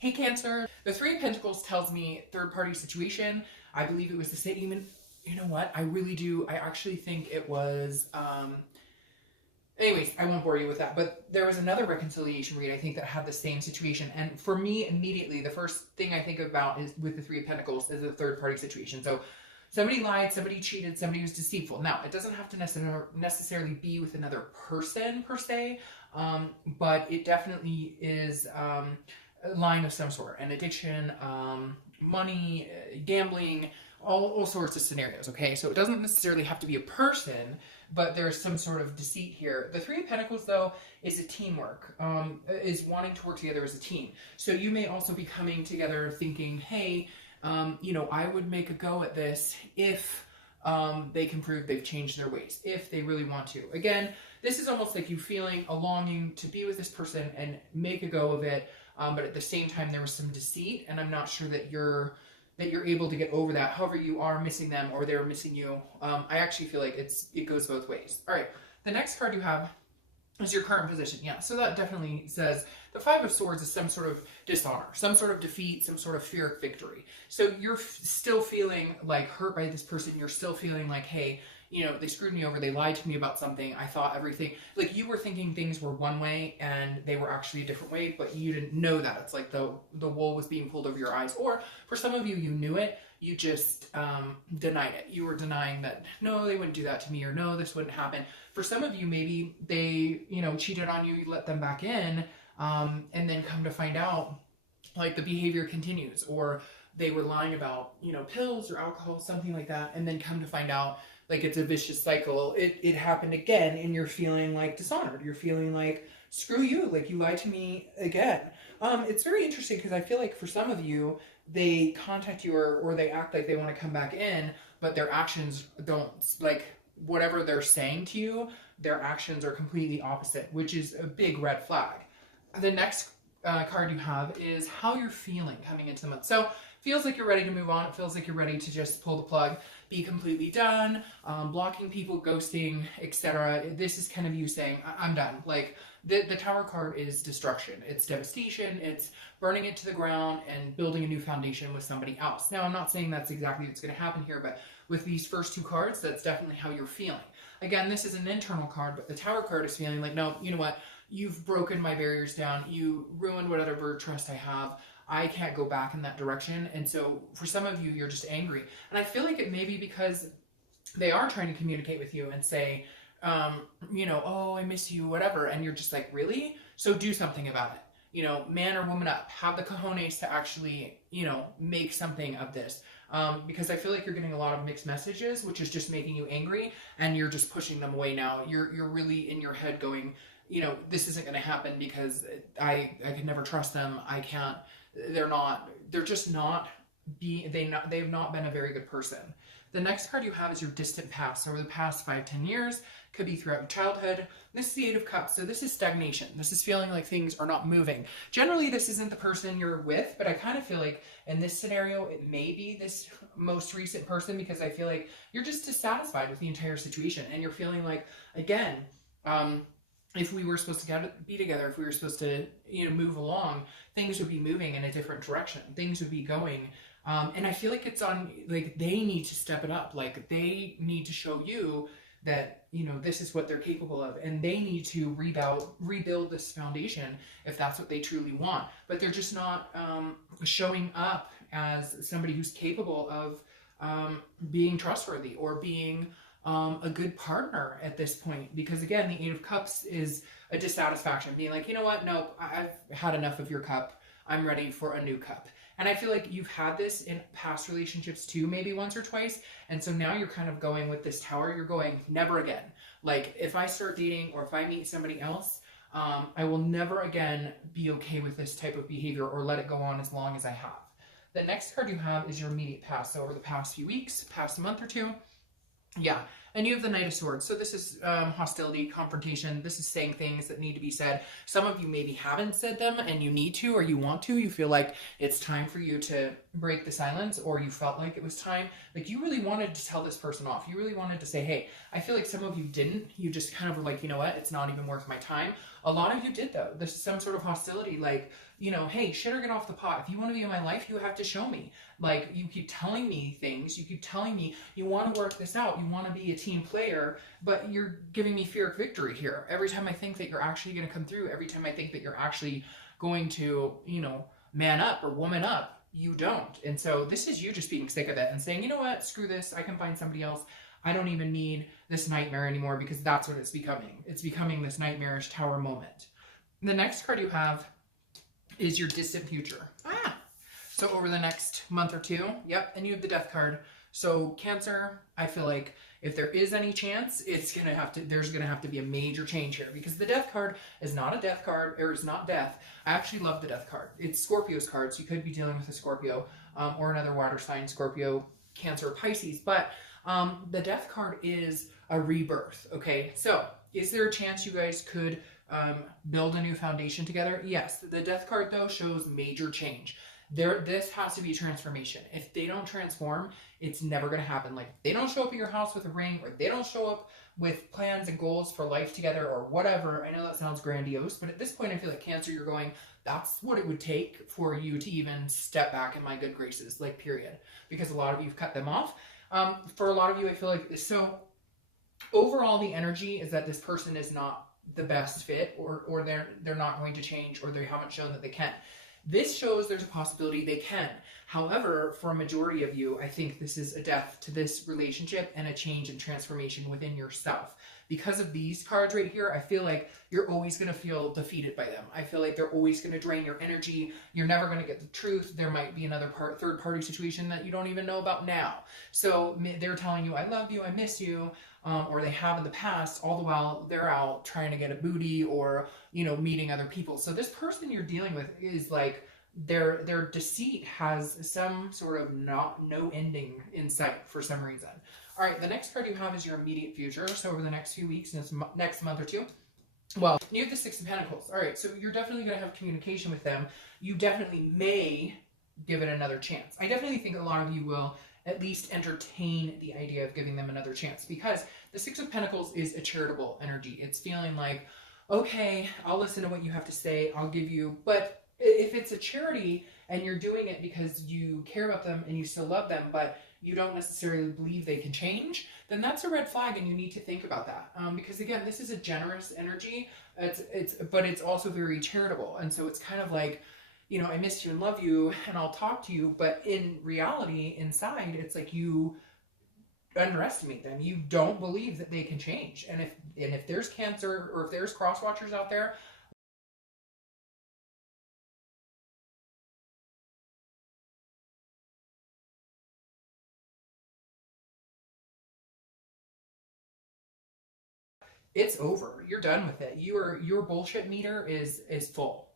Hey Cancer, the Three of Pentacles tells me third party situation. I believe it was the same. Even, you know what? I really do. I actually think it was. Anyways, I won't bore you with that. But there was another reconciliation read I think that had the same situation. And for me, immediately, the first thing I think about is with the Three of Pentacles is a third party situation. So somebody lied, somebody cheated, somebody was deceitful. Now, it doesn't have to necessarily be with another person per se, but it definitely is a line of some sort, an addiction, money, gambling, all sorts of scenarios, okay? So it doesn't necessarily have to be a person, but there's some sort of deceit here. The Three of Pentacles, though, is a teamwork, is wanting to work together as a team. So you may also be coming together thinking, hey, you know, I would make a go at this if they can prove they've changed their ways, if they really want to. Again, this is almost like you feeling a longing to be with this person and make a go of it, but at the same time there was some deceit, and I'm not sure that you're able to get over that. However, you are missing them or they're missing you. I actually feel like it goes both ways. All right, the next card you have is your current position. Yeah, so that definitely says the Five of Swords is some sort of dishonor, some sort of defeat, some sort of Pyrrhic victory. So you're still feeling like hurt by this person. You're still feeling like, hey, you know, they screwed me over. They lied to me about something. I thought everything, like you were thinking things were one way and they were actually a different way, but you didn't know that. It's like the wool was being pulled over your eyes. Or for some of you, you knew it. You just denied it. You were denying that, no, they wouldn't do that to me, or no, this wouldn't happen. For some of you, maybe they, you know, cheated on you, you let them back in, and then come to find out, like the behavior continues, or they were lying about, you know, pills or alcohol, something like that, and then come to find out, like it's a vicious cycle. It happened again, and you're feeling like dishonored. You're feeling like, screw you, like you lied to me again. It's very interesting because I feel like for some of you, they contact you or they act like they want to come back in, but their actions don't, like whatever they're saying to you, their actions are completely opposite, which is a big red flag. The next card you have is how you're feeling coming into the month. So feels like you're ready to move on. It feels like you're ready to just pull the plug, be completely done, blocking people, ghosting, etc. This is kind of you saying, I'm done. Like the Tower card is destruction. It's devastation. It's burning it to the ground and building a new foundation with somebody else. Now, I'm not saying that's exactly what's going to happen here, but with these first two cards, that's definitely how you're feeling. Again, this is an internal card, but the Tower card is feeling like, no, you know what? You've broken my barriers down. You ruined whatever trust I have. I can't go back in that direction. And so for some of you, you're just angry. And I feel like it may be because they are trying to communicate with you and say, you know, oh, I miss you, whatever. And you're just like, really? So do something about it. You know, man or woman up, have the cojones to actually, you know, make something of this. Because I feel like you're getting a lot of mixed messages, which is just making you angry, and you're just pushing them away now. You're really in your head going, you know, this isn't going to happen because I could never trust them. I can't, they're just not they've not been a very good person. The next card you have is your distant past. So over the past 5-10 years, could be throughout your childhood. This is the Eight of Cups. So this is stagnation. This is feeling like things are not moving. Generally, this isn't the person you're with, but I kind of feel like in this scenario, it may be this most recent person, because I feel like you're just dissatisfied with the entire situation. And you're feeling like, again, if we were supposed to be together, if we were supposed to, you know, move along, things would be moving in a different direction. Things would be going. And I feel like it's on, like, they need to step it up. Like, they need to show you that, you know, this is what they're capable of. And they need to rebuild this foundation if that's what they truly want. But they're just not showing up as somebody who's capable of being trustworthy or being a good partner at this point. Because again, the Eight of Cups is a dissatisfaction, being like, you know what, no, I've had enough of your cup. I'm ready for a new cup. And I feel like you've had this in past relationships too, maybe once or twice. And so now you're kind of going with this Tower, you're going, never again. Like, if I start dating or if I meet somebody else, I will never again be okay with this type of behavior or let it go on as long as I have. The next card you have is your immediate past. So over the past few weeks, past a month or two. Yeah, and you have the Knight of Swords. So this is hostility, confrontation. This is saying things that need to be said. Some of you maybe haven't said them and you need to, or you want to. You feel like it's time for you to break the silence, or you felt like it was time. Like, you really wanted to tell this person off. You really wanted to say, hey, I feel like some of you didn't. You just kind of were like, you know what, it's not even worth my time. A lot of you did, though. There's some sort of hostility, like, you know, hey, shit or get off the pot. If you want to be in my life, you have to show me. Like, you keep telling me things. You keep telling me you want to work this out. You want to be a team player, but you're giving me fear of victory here. Every time I think that you're actually going to come through, every time I think that you're actually going to, you know, man up or woman up, you don't. And so this is you just being sick of it and saying, you know what, screw this. I can find somebody else. I don't even need this nightmare anymore, because that's what it's becoming. It's becoming this nightmarish tower moment. The next card you have is your distant future. So over the next month or two, yep, and you have the Death card. So Cancer, I feel like if there is any chance, there's gonna have to be a major change here, because the Death card is not a death card, or it's not death. I actually love the Death card. It's Scorpio's card, so you could be dealing with a Scorpio or another water sign, Scorpio, Cancer, or Pisces. But the Death card is a rebirth. Okay, so is there a chance you guys could build a new foundation together? Yes. The Death card though shows major change. This has to be transformation. If they don't transform, it's never going to happen. Like, they don't show up at your house with a ring, or they don't show up with plans and goals for life together, or whatever. I know that sounds grandiose, but at this point I feel like Cancer, you're going, that's what it would take for you to even step back in my good graces, like, period. Because a lot of you've cut them off. For a lot of you, I feel like, so overall the energy is that this person is not the best fit, or they're not going to change, or they haven't shown that they can. This shows there's a possibility they can. However, for a majority of you, I think this is a death to this relationship and a change and transformation within yourself. Because of these cards right here, I feel like you're always going to feel defeated by them. I feel like they're always going to drain your energy. You're never going to get the truth. There might be another third party situation that you don't even know about now. So they're telling you, I love you, I miss you, or they have in the past, all the while they're out trying to get a booty, or, you know, meeting other people. So this person you're dealing with is like, their deceit has some sort of no ending in sight for some reason. All right, the next card you have is your immediate future. So over the next few weeks, and this next month or two, well, you have the Six of Pentacles. All right, so you're definitely going to have communication with them. You definitely may give it another chance. I definitely think a lot of you will at least entertain the idea of giving them another chance, because the Six of Pentacles is a charitable energy. It's feeling like, okay, I'll listen to what you have to say. I'll give you, but if it's a charity and you're doing it because you care about them and you still love them, but you don't necessarily believe they can change, then that's a red flag, and you need to think about that. Because again, this is a generous energy, but it's also very charitable. And so it's kind of like, you know, I miss you and love you and I'll talk to you, but in reality, inside, it's like you underestimate them. You don't believe that they can change. And if there's Cancer, or if there's cross watchers out there, it's over. You're done with it. Your bullshit meter is full.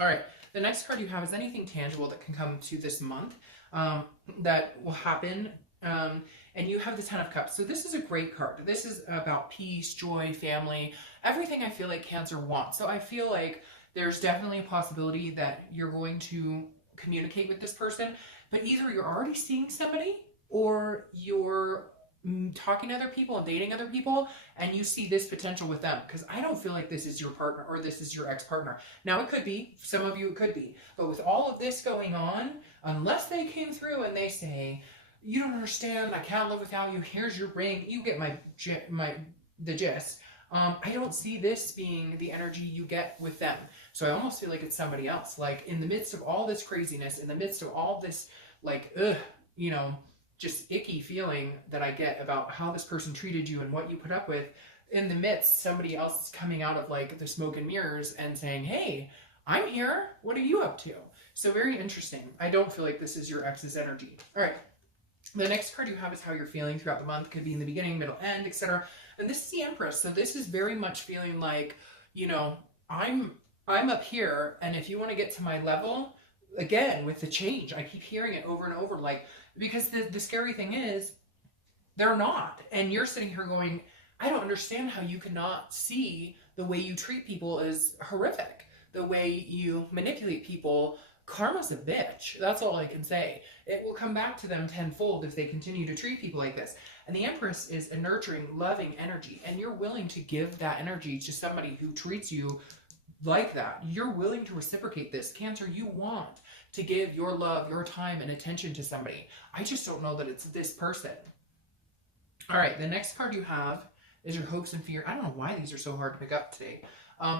All right. The next card you have is anything tangible that can come to this month that will happen. And you have the Ten of Cups. So this is a great card. This is about peace, joy, family, everything I feel like Cancer wants. So I feel like there's definitely a possibility that you're going to communicate with this person, but either you're already seeing somebody, or you're talking to other people and dating other people, and you see this potential with them, because I don't feel like this is your partner, or this is your ex-partner. Now it could be, some of you it could be, but with all of this going on, unless they came through and they say, you don't understand, I can't live without you, here's your ring, you get the gist. I don't see this being the energy you get with them. So I almost feel like it's somebody else. Like, in the midst of all this craziness, in the midst of all this, like, you know, just icky feeling that I get about how this person treated you and what you put up with, in the midst, somebody else is coming out of like the smoke and mirrors and saying, hey, I'm here, what are you up to? So very interesting. I don't feel like this is your ex's energy. All right. The next card you have is how you're feeling throughout the month. Could be in the beginning, middle, end, etc. And this is the Empress. So this is very much feeling like, you know, I'm up here, and if you want to get to my level, again, with the change, I keep hearing it over and over, like, because the scary thing is, they're not. And you're sitting here going, I don't understand how you cannot see the way you treat people is horrific. The way you manipulate people, karma's a bitch. That's all I can say. It will come back to them tenfold if they continue to treat people like this. And the Empress is a nurturing, loving energy. And you're willing to give that energy to somebody who treats you like that. You're willing to reciprocate this. Cancer, you want to give your love, your time, and attention to somebody. I just don't know that it's this person. All right, the next card you have is your hopes and fear. I don't know why these are so hard to pick up today.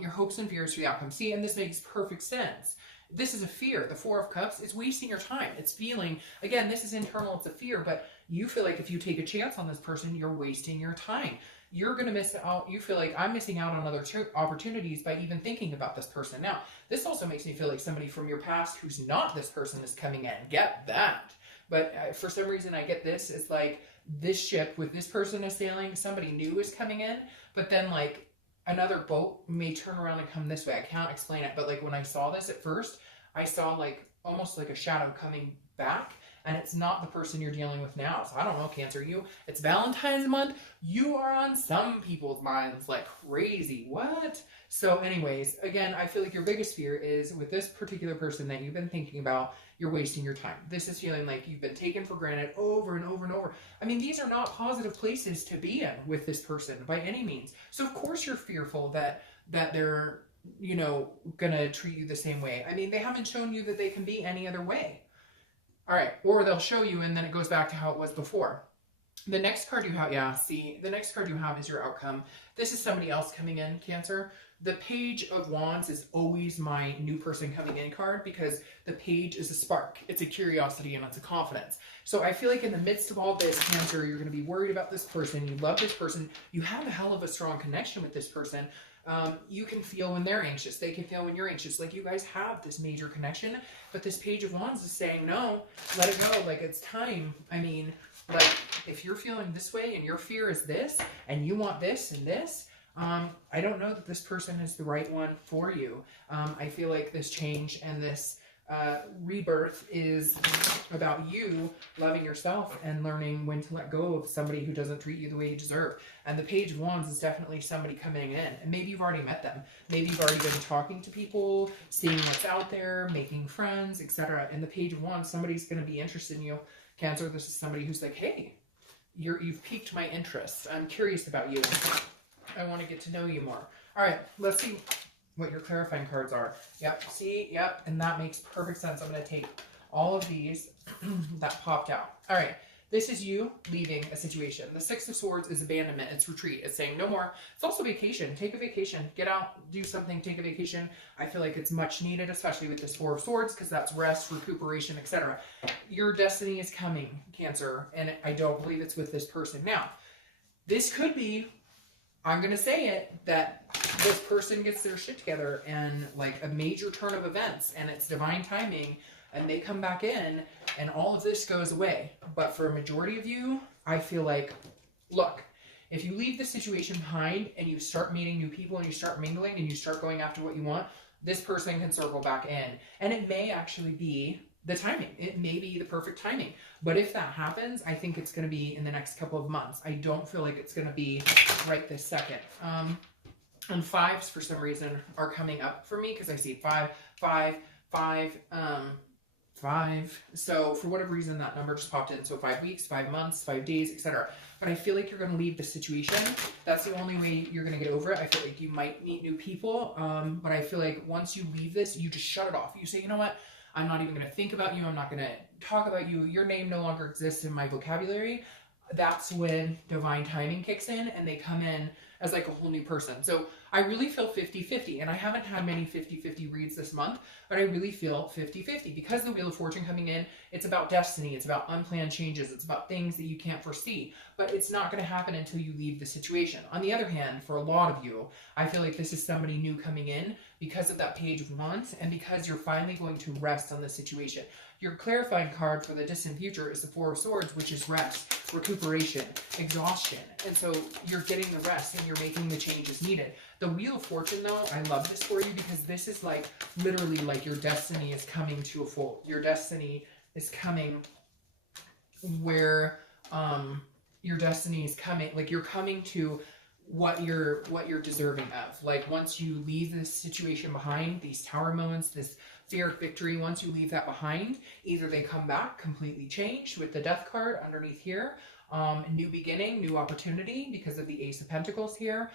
Your hopes and fears for the outcome. See, and this makes perfect sense. This is a fear. The Four of Cups is wasting your time. It's feeling, again, this is internal, it's a fear, but you feel like if you take a chance on this person, you're wasting your time. You're going to miss out. You feel like I'm missing out on other opportunities by even thinking about this person. Now, this also makes me feel like somebody from your past who's not this person is coming in. Get that. But for some reason, I get this. It's like this ship with this person is sailing, somebody new is coming in, but then like another boat may turn around and come this way. I can't explain it, but like when I saw this at first, I saw like almost like a shadow coming back, and it's not the person you're dealing with now. So I don't know, Cancer, it's Valentine's month. You are on some people's minds like crazy. What? So anyways, again, I feel like your biggest fear is with this particular person that you've been thinking about, you're wasting your time. This is feeling like you've been taken for granted over and over and over. I mean, these are not positive places to be in with this person by any means. So of course you're fearful that they're, gonna treat you the same way. I mean, they haven't shown you that they can be any other way. All right, or they'll show you and then it goes back to how it was before. The next card you have, the next card you have is your outcome. This is somebody else coming in, Cancer. The Page of Wands is always my new person coming in card because the page is a spark. It's a curiosity and it's a confidence. So I feel like in the midst of all this, Cancer, you're going to be worried about this person. You love this person. You have a hell of a strong connection with this person. You can feel when they're anxious. They can feel when you're anxious. Like you guys have this major connection, but this Page of Wands is saying, no, let it go. Like it's time. I mean, like if you're feeling this way and your fear is this and you want this and this, I don't know that this person is the right one for you. I feel like this change and this rebirth is about you loving yourself and learning when to let go of somebody who doesn't treat you the way you deserve. And the Page of Wands is definitely somebody coming in. And maybe you've already met them. Maybe you've already been talking to people, seeing what's out there, making friends, etc. And the Page of Wands, somebody's going to be interested in you. Cancer, this is somebody who's like, hey, you've piqued my interest. I'm curious about you. I want to get to know you more. All right, let's see what your clarifying cards are. Yep, see, yep, and that makes perfect sense. I'm going to take all of these that popped out. All right, this is you leaving a situation. The Six of Swords is abandonment. It's retreat. It's saying no more. It's also vacation. Take a vacation. Get out, do something, take a vacation. I feel like it's much needed, especially with this Four of Swords, because that's rest, recuperation, etc. Your destiny is coming, Cancer, and I don't believe it's with this person. Now, this could be, I'm going to say it, that this person gets their shit together and like a major turn of events and it's divine timing and they come back in and all of this goes away. But for a majority of you, I feel like, look, if you leave the situation behind and you start meeting new people and you start mingling and you start going after what you want, this person can circle back in. And it may actually be the timing. It may be the perfect timing. But if that happens, I think it's going to be in the next couple of months. I don't feel like it's going to be right this second. And fives, for some reason, are coming up for me because I see 5, 5, 5, 5. So for whatever reason, that number just popped in. So 5 weeks, 5 months, 5 days, etc. But I feel like you're going to leave the situation. That's the only way you're going to get over it. I feel like you might meet new people. But I feel like once you leave this, you just shut it off. You say, you know what? I'm not even going to think about you. I'm not going to talk about you. Your name no longer exists in my vocabulary. That's when divine timing kicks in and they come in as like a whole new person. So I really feel 50-50, and I haven't had many 50-50 reads this month, but I really feel 50-50 because the Wheel of Fortune coming in, it's about destiny, it's about unplanned changes, it's about things that you can't foresee, but it's not going to happen until you leave the situation. On the other hand, for a lot of you, I feel like this is somebody new coming in because of that Page of Wands and because you're finally going to rest on the situation. Your clarifying card for the distant future is the Four of Swords, which is rest, recuperation, exhaustion. And so you're getting the rest and you're making the changes needed. The Wheel of Fortune, though, I love this for you because this is like literally like your destiny is coming to a full. Your destiny is coming where your destiny is coming, like you're coming to what you're deserving of. Like once you leave this situation behind, these tower moments, this fear of victory, once you leave that behind, either they come back completely changed with the Death card underneath here, new beginning, new opportunity because of the Ace of Pentacles here,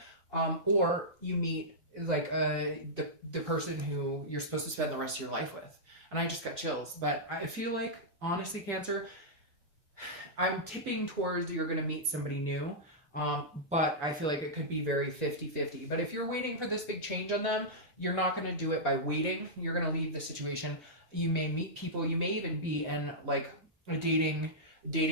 or you meet like the person who you're supposed to spend the rest of your life with. And I just got chills. But I feel like, honestly, Cancer, I'm tipping towards you're going to meet somebody new. But I feel like it could be very 50-50. But if you're waiting for this big change on them, you're not going to do it by waiting. You're going to leave the situation. You may meet people. You may even be in like dating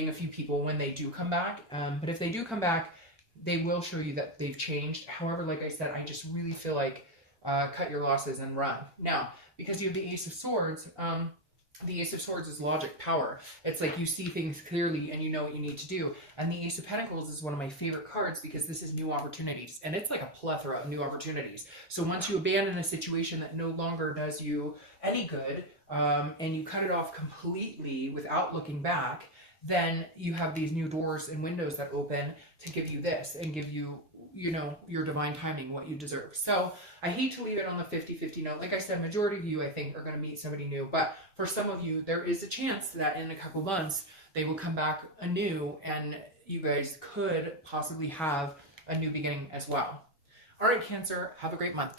a few people when they do come back. But if they do come back, they will show you that they've changed. However, like I said, I just really feel like cut your losses and run. Now, because you have the Ace of Swords, the Ace of Swords is logic, power. It's like you see things clearly and you know what you need to do. And the Ace of Pentacles is one of my favorite cards because this is new opportunities. And it's like a plethora of new opportunities. So once you abandon a situation that no longer does you any good, and you cut it off completely without looking back, then you have these new doors and windows that open to give you this and give you, you know, your divine timing, what you deserve. So I hate to leave it on the 50-50 note. Like I said, majority of you, I think, are going to meet somebody new. But for some of you, there is a chance that in a couple months, they will come back anew and you guys could possibly have a new beginning as well. All right, Cancer, have a great month.